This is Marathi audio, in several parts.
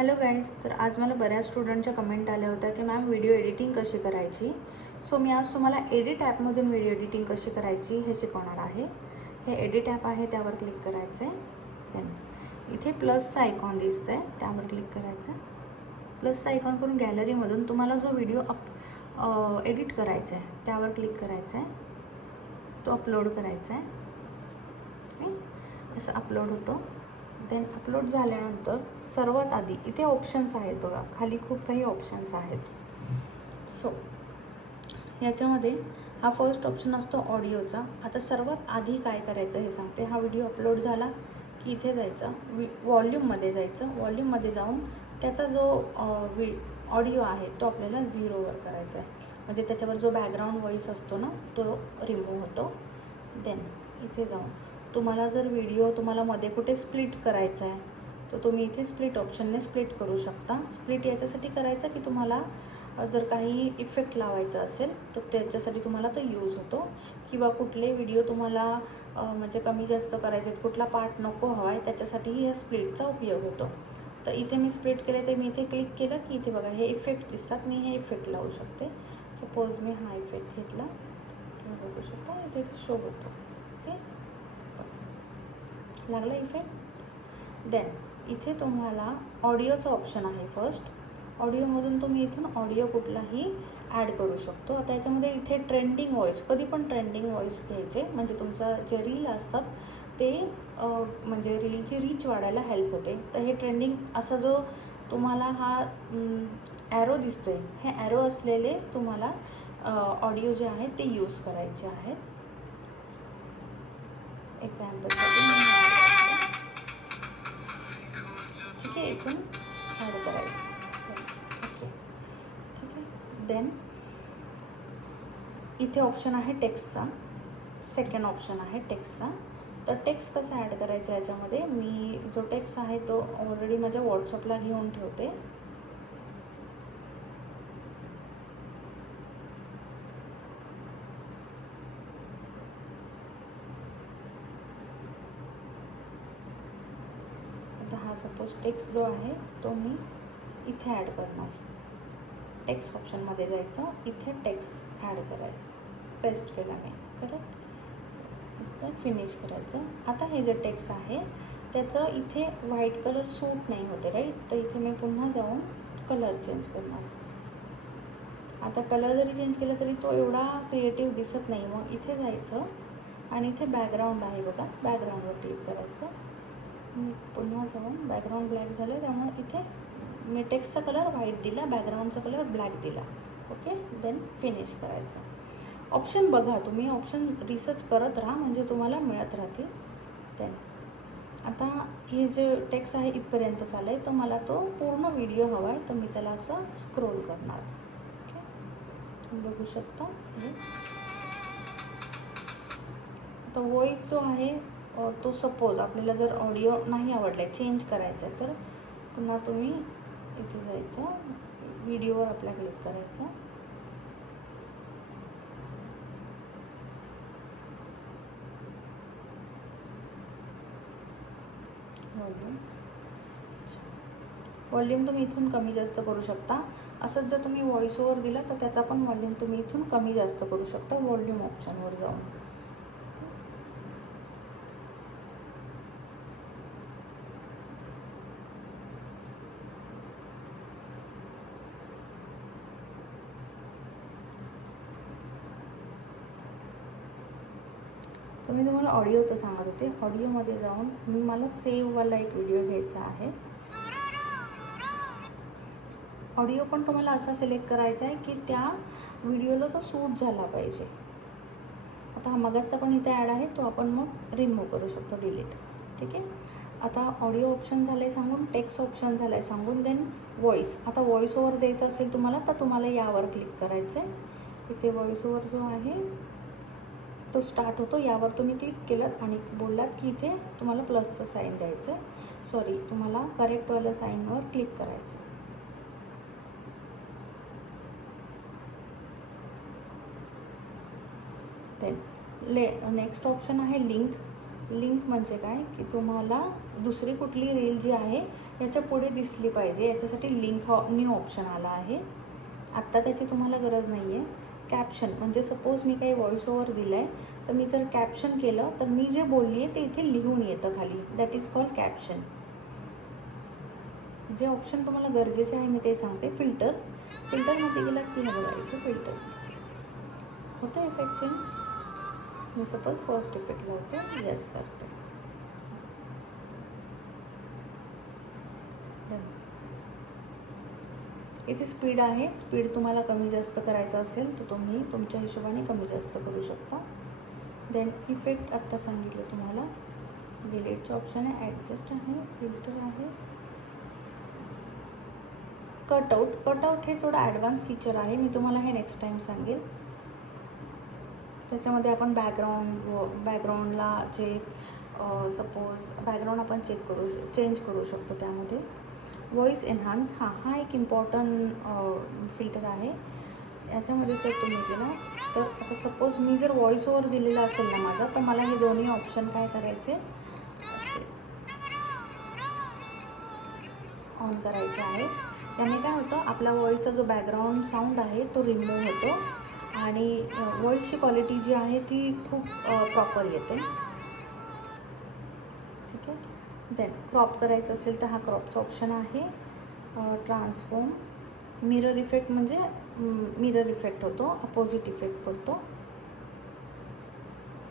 हॅलो गाईज, तर आज मला बऱ्याच स्टुडंटच्या कमेंट आल्या होत्या की मॅम व्हिडिओ एडिटिंग कशी करायची. सो मी आज तुम्हाला एडिट ॲपमधून व्हिडिओ एडिटिंग कशी करायची हे शिकवणार आहे. हे एडिट ॲप आहे, त्यावर क्लिक करायचं आहे. देन इथे प्लसचा आयकॉन दिसतं आहे, त्यावर क्लिक करायचं आहे. प्लसचा आयकॉन करून गॅलरीमधून तुम्हाला जो व्हिडिओ एडिट करायचा आहे त्यावर क्लिक करायचं आहे. तो अपलोड करायचा आहे. असं अपलोड होतं. देन अपलोड झाल्यानंतर सर्वात आधी इथे ऑप्शन्स आहेत बघा, खाली खूप काही ऑप्शन्स आहेत. सो याच्यामध्ये हा फर्स्ट ऑप्शन असतो ऑडिओचा. आता सर्वात आधी काय करायचं हे सांगते. हा व्हिडिओ अपलोड झाला की इथे जायचं, वॉल्यूममध्ये जायचं. वॉल्यूममध्ये जाऊन त्याचा जो ऑडिओ आहे तो आपल्याला 0वर करायचा आहे. म्हणजे त्याच्यावर जो बॅकग्राऊंड व्हॉईस असतो ना तो रिमूव्ह होतो. देन इथे जाऊन तुम्हाला जर व्हिडिओ तुम्हाला मध्ये कुठे स्प्लिट करायचा आहे तर तुम्ही इथे स्प्लिट ऑप्शनने स्प्लिट करू शकता. स्प्लिट याच्यासाठी करायचं की तुम्हाला जर काही इफेक्ट लावायचा असेल तर त्याच्यासाठी तुम्हाला तो यूज होतो. किंवा कुठले व्हिडिओ तुम्हाला म्हणजे कमी जास्त करायचे आहेत, कुठला पार्ट नको हवा आहे, त्याच्यासाठीही या स्प्लिटचा उपयोग होतो. तर इथे मी स्प्लिट केले तर मी इथे क्लिक केलं की इथे बघा हे इफेक्ट दिसतात. मी हे इफेक्ट लावू शकते. सपोज मी हा इफेक्ट घेतला, तुम्ही बघू शकता इथे शो होतो. ओके, लागला इफेक्ट. देन इथे तुम्हाला ऑडिओचं ऑप्शन आहे. फर्स्ट ऑडिओमधून तुम्ही इथून ऑडिओ कुठलाही ॲड करू शकतो. आता याच्यामध्ये इथे ट्रेंडिंग व्हॉईस, कधी पण ट्रेंडिंग व्हॉईस घ्यायचे म्हणजे तुमचं जे रील असतात ते म्हणजे रीलची रीच वाढायला हेल्प होते. तर हे ट्रेंडिंग असा जो तुम्हाला हा ॲरो दिसतोय, हे ॲरो असलेलेच तुम्हाला ऑडिओ जे आहेत ते यूज करायचे आहेत. एक्झाम्पलसाठी ठीक आहे, इथून ॲड करायचं. ओके, ठीक आहे. देन इथे ऑप्शन आहे टेक्स्टचा. सेकंड ऑप्शन आहे टेक्स्टचा. तर टेक्स्ट कसं ॲड करायचं याच्यामध्ये, मी जो टेक्स्ट आहे तो ऑलरेडी माझ्या व्हॉट्सअपला घेऊन ठेवते. आता हा सपोज टेक्स्ट जो आहे तो मी इथे ॲड करणार. टेक्स्ट ऑप्शनमध्ये जायचं, इथे टेक्स्ट ॲड करायचं. पेस्ट केला मी, करेक्ट. तर फिनिश करायचं. आता हे जे टेक्स्ट आहे त्याचं इथे व्हाईट कलर सूट नाही होते, राईट. तर इथे मी पुन्हा जाऊन कलर चेंज करणार. आता कलर जरी चेंज केला तरी तो एवढा क्रिएटिव्ह दिसत नाही. मग इथे जायचं आणि इथे बॅकग्राऊंड आहे बघा, बॅकग्राऊंडवर क्लिक करायचं. मी पुन्हा जाऊन बॅकग्राऊंड ब्लॅक झालं त्यामुळे इथे मी टेक्स्टचा कलर व्हाईट दिला, बॅकग्राऊंडचा कलर ब्लॅक दिला. ओके, देन फिनिश करायचं. ऑप्शन बघा तुम्ही, ऑप्शन रिसर्च करत राहा म्हणजे तुम्हाला मिळत राहतील. देन आता हे जे टेक्स्ट आहे इथपर्यंत चाललं आहे, तर मला तो पूर्ण व्हिडिओ हवा आहे, तर मी त्याला असं स्क्रोल करणार. ओके, तुम्ही बघू शकता. आता व्हॉईस जो आहे तो सपोज आपल्याला जर ऑडिओ नाही आवडला, चेंज करायचा आहे, तर पुन्हा तुम्ही इथे जायचं, व्हिडिओवर आपल्या क्लिक करायचं. व्हॉल्यूम तुम्ही इथून कमी जास्त करू शकता. असंच जर तुम्ही व्हॉइस ओव्हर दिला तर त्याचा पण व्हॉल्यूम तुम्ही इथून कमी जास्त करू शकता व्हॉल्यूम ऑप्शनवर जाऊन. तर मी तुम्हाला ऑडिओचं सांगत होते. ऑडिओमध्ये जाऊन मला सेव्हवाला एक व्हिडिओ घ्यायचा आहे. ऑडिओ पण तुम्हाला असा सिलेक्ट करायचा आहे की त्या व्हिडिओला तो सूट झाला पाहिजे. आता हा मगाचा पण इथे ॲड आहे, तो आपण मग रिमूव्ह करू शकतो, डिलीट. ठीक आहे. आता ऑडिओ ऑप्शन झालं आहे सांगून, टेक्स्ट ऑप्शन झालं आहे सांगून, देन व्हॉईस. आता व्हॉईस ओव्हर द्यायचं असेल तुम्हाला तर तुम्हाला यावर क्लिक करायचं आहे. इथे व्हॉईस ओव्हर जो आहे तो स्टार्ट होतो, यावर तुम्ही क्लिक केलं आणि बोललात की इथे तुम्हाला प्लसचं साईन द्यायचं आहे. सॉरी, तुम्हाला करेक्टवाल्या साईनवर क्लिक करायचं. देन नेक्स्ट ऑप्शन आहे लिंक. लिंक म्हणजे काय की तुम्हाला दुसरी कुठली रील जी आहे याच्या पुढे दिसली पाहिजे, याच्यासाठी लिंक हा न्यू ऑप्शन आला आहे. आत्ता त्याची तुम्हाला गरज नाही आहे. कॅप्शन म्हणजे सपोज मी काही व्हॉइस ओव्हर दिलं आहे तर मी जर कॅप्शन केलं तर मी जे बोलली आहे ते इथे लिहून येतं खाली. That is called caption. जे ऑप्शन तुम्हाला गरजेचे आहे मी ते सांगते. फिल्टरमध्ये गेलात की हे बघा इथे फिल्टर होतं इफेक्ट चेंज. मी सपोज फर्स्ट इफेक्ट लावते, येस करते. इथे स्पीड आहे. स्पीड तुम्हाला कमी जास्त करायचं असेल तर तुम्ही तुमच्या हिशोबाने कमी जास्त करू शकता. देन इफेक्ट आत्ता सांगितलं तुम्हाला. डिलीटचं ऑप्शन आहे, ॲडजस्ट आहे, फिल्टर आहे, कटआउट हे थोडं ॲडव्हान्स फीचर आहे. मी तुम्हाला हे नेक्स्ट टाईम सांगेल. त्याच्यामध्ये आपण बॅकग्राऊंडला जे सपोज बॅकग्राऊंड आपण चेंज करू शकतो. त्यामध्ये व्हॉइस एन्हान्स हा एक इम्पॉर्टंट फिल्टर आहे. याच्यामध्ये जर तुम्ही गेला तर आता सपोज मी जर व्हॉइस ओव्हर दिलेला असेल ना माझा, तर मला हे दोन्ही ऑप्शन काय करायचे असे ऑन करायचे आहे. त्याने काय होतं, आपला व्हॉइसचा जो बॅकग्राऊंड साऊंड आहे तो रिमूव्ह होतो आणि व्हॉइसची क्वालिटी जी आहे ती खूप प्रॉपर येते. ठीक आहे. देन क्रॉप करायचं असेल तर हा क्रॉपचा ऑप्शन आहे. ट्रान्सफॉर्म, मिरर इफेक्ट म्हणजे मिरर इफेक्ट होतो, अपोजिट इफेक्ट पडतो.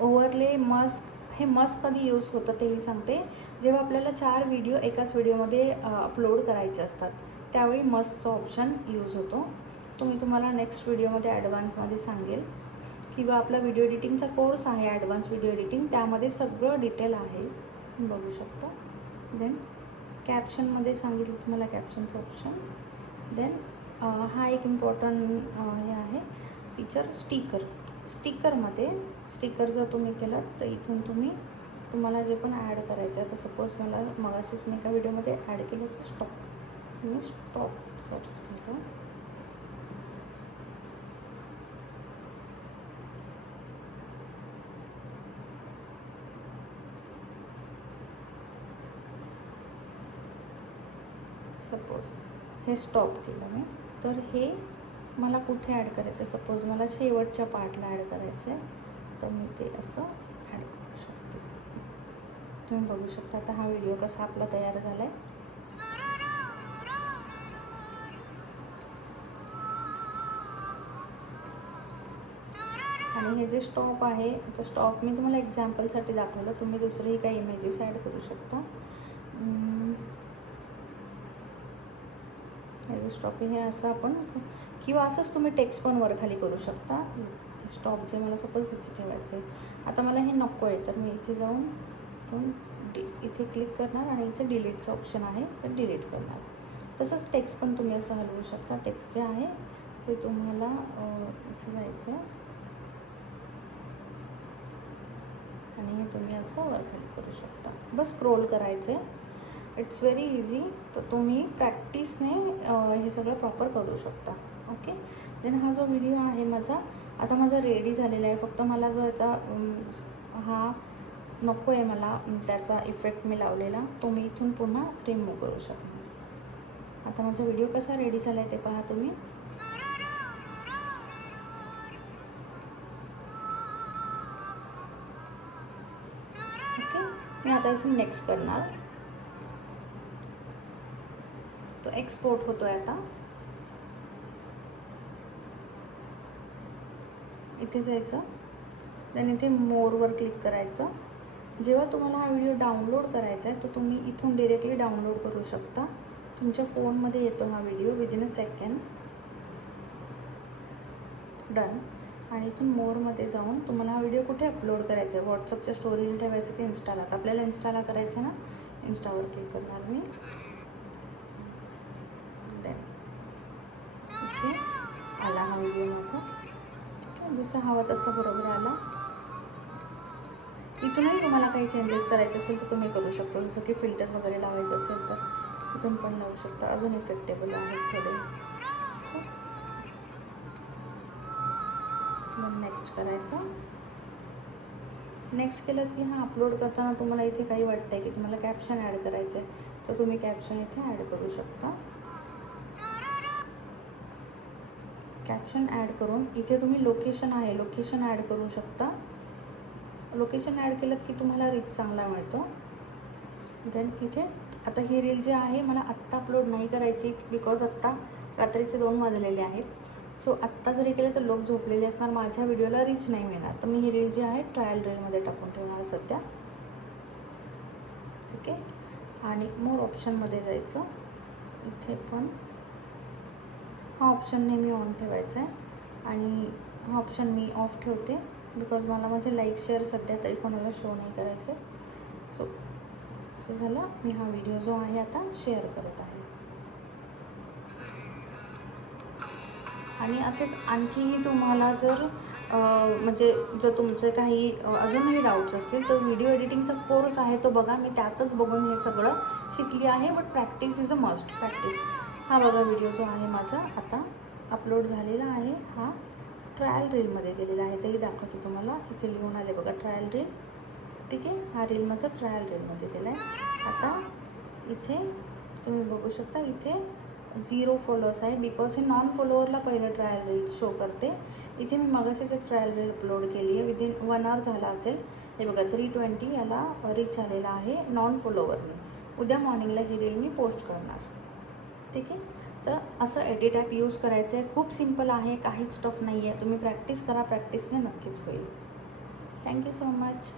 ओव्हरले, मस्क, हे मस्क कधी यूज होतं तेही सांगते. जेव्हा आपल्याला 4 व्हिडिओ एकाच व्हिडिओमध्ये अपलोड करायचे असतात त्यावेळी मस्कचा ऑप्शन यूज होतो. तुम्हाला नेक्स्ट व्हिडिओमध्ये ॲडव्हान्समध्ये सांगेल. किंवा आपला व्हिडिओ एडिटिंगचा कोर्स आहे ॲडव्हान्स व्हिडिओ एडिटिंग, त्यामध्ये सगळं डिटेल आहे, बघू शकता. देन कॅप्शनमध्ये सांगितलं तुम्हाला कॅप्शनचं ऑप्शन. देन हा एक इम्पॉर्टंट हे आहे फीचर, स्टिकरमध्ये स्टिकर जर तुम्ही केलं तर इथून तुम्हाला जे पण ॲड करायचं आहे, तर सपोज मला मगाशीच मी एका व्हिडिओमध्ये ॲड केलं तर तुम्ही स्टॉप सर्च केलं. सपोज हे स्टॉप केलं मी, तर हे मला कुठे ॲड करायचं आहे, सपोज मला शेवटच्या पार्टला ॲड करायचं आहे, तर मी ते असं ॲड करू शकते. तुम्ही बघू शकता आता हा व्हिडिओ कसा आपला तयार झाला आहे. आणि हे जे स्टॉप आहे, आता स्टॉप मी तुम्हाला एक्झाम्पलसाठी दाखवलं, तुम्ही दुसरेही काही इमेजेस ॲड करू शकता. हे स्टॉप हे असं आपण, किंवा असंच तुम्ही टेक्स्ट पण वर खाली करू शकता. स्टॉप जे मला सपोज इथे ठेवायचं आहे, आता मला हे नको आहे, तर मी इथे जाऊन इथे क्लिक करणार आणि इथे डिलीटचं ऑप्शन आहे तर डिलीट करणार. तसंच टेक्स्ट पण तुम्ही असं हलवू शकता. टेक्स्ट जे आहे ते तुम्हाला इथे जायचं आणि हे तुम्ही असं वर खाली करू शकता. बस स्क्रोल करायचं आहे. It's very easy. तर तुम्ही प्रॅक्टिसने हे सगळं प्रॉपर करू शकता. ओके. देन हा जो व्हिडिओ आहे आता माझा रेडी झालेला आहे. फक्त मला जो याचा हा नको आहे मला, त्याचा इफेक्ट मी लावलेला तो मी इथून पुन्हा रिमूव्ह करू शकते. आता माझा व्हिडिओ कसा रेडी झाला आहे ते पहा तुम्ही. ओके. मी आता इथून नेक्स्ट करणार. तो एक्सपोर्ट होतो आहे आता. इथे जायचं, देन इथे मोरवर क्लिक करायचं. जेव्हा तुम्हाला हा व्हिडिओ डाउनलोड करायचा आहे तर तुम्ही इथून डिरेक्टली डाउनलोड करू शकता. तुमच्या फोनमध्ये येतो हा video within a second. Done. आणि इथून मोरमध्ये जाऊन तुम्हाला हा व्हिडिओ कुठे अपलोड करायचा आहे, व्हॉट्सअपच्या स्टोरीला ठेवायचं की इन्स्टाला. तर आपल्याला इन्स्टाला करायचं ना, इन्स्टावर क्लिक करणार मी. डन. ओके. आला हा व्हिडिओ माझा. ठीक आहे. जसं हवं तसं बरोबर आला. इथूनही तुम्हाला काही चेंजेस करायचे असेल तर तुम्ही करू शकता. जसं की फिल्टर वगैरे लावायचं असेल तर इथून पण लावू शकता. अजून इफेक्टेबल आहेत थोडे. मग नेक्स्ट करायचं. नेक्स्ट केलं की हां अपलोड करताना तुम्हाला इथे काही वाटतं आहे की तुम्हाला कॅप्शन ॲड करायचं आहे तर तुम्ही कॅप्शन इथे ॲड करू शकता. कॅप्शन ॲड करून इथे तुम्ही लोकेशन आहे लोकेशन ॲड करू शकता. लोकेशन ॲड केलं की तुम्हाला रीच चांगला मिळतो. देन इथे आता ही रील जी आहे मला आत्ता अपलोड नाही करायची बिकॉज आत्ता रात्रीचे 2 वाजलेले आहेत. सो आत्ता जरी केलं तर लोक झोपलेले असणार, माझ्या व्हिडिओला रीच नाही मिळणार. तर मी ही रील जी आहे ट्रायल रीलमध्ये टाकून ठेवणार सध्या. ठीक आहे. आणि मोर ऑप्शनमध्ये जायचं. इथे पण हा ऑप्शन नेहमी ऑन ठेवायचा आहे आणि हा ऑप्शन मी ऑफ ठेवते बिकॉज मला माझे लाईक शेअर सध्या तरी कोणाला शो नाही करायचे. सो असं झालं. मी हा व्हिडिओ जो आहे आता शेअर करत आहे. आणि असंच आणखीही तुम्हाला जर म्हणजे जर तुमचे काही अजूनही डाऊट्स असतील तर व्हिडिओ एडिटिंगचा कोर्स आहे तो बघा. मी त्यातच बघून हे सगळं शिकली आहे. But practice is a must. Practice. हा बघा व्हिडिओ जो आहे माझा आता अपलोड झालेला आहे. हा ट्रायल रीलमध्ये गेलेला आहे. तेही दाखवते तुम्हाला. इथे लिहून आले बघा ट्रायल रील. ठीक आहे. हा रील माझा ट्रायल रीलमध्ये गेला आहे. आता इथे तुम्ही बघू शकता इथे 0 फॉलोअर्स आहे बिकॉज हे नॉन फॉलोअरला पहिलं ट्रायल रील शो करते. इथे मी मगाशीच एक ट्रायल रील अपलोड केली आहे. विदिन 1 आवर झाला असेल. हे बघा 320 याला रीच आलेला आहे नॉन फॉलोअरने. उद्या मॉर्निंगला ही रील मी पोस्ट करणार. ठीक आहे. तर असं एडिट ॲप यूज करायचं आहे. खूप सिम्पल आहे. काहीच टफ नाही आहे. तुम्ही प्रॅक्टिस करा. प्रॅक्टिसने नक्कीच होईल. Thank you so much.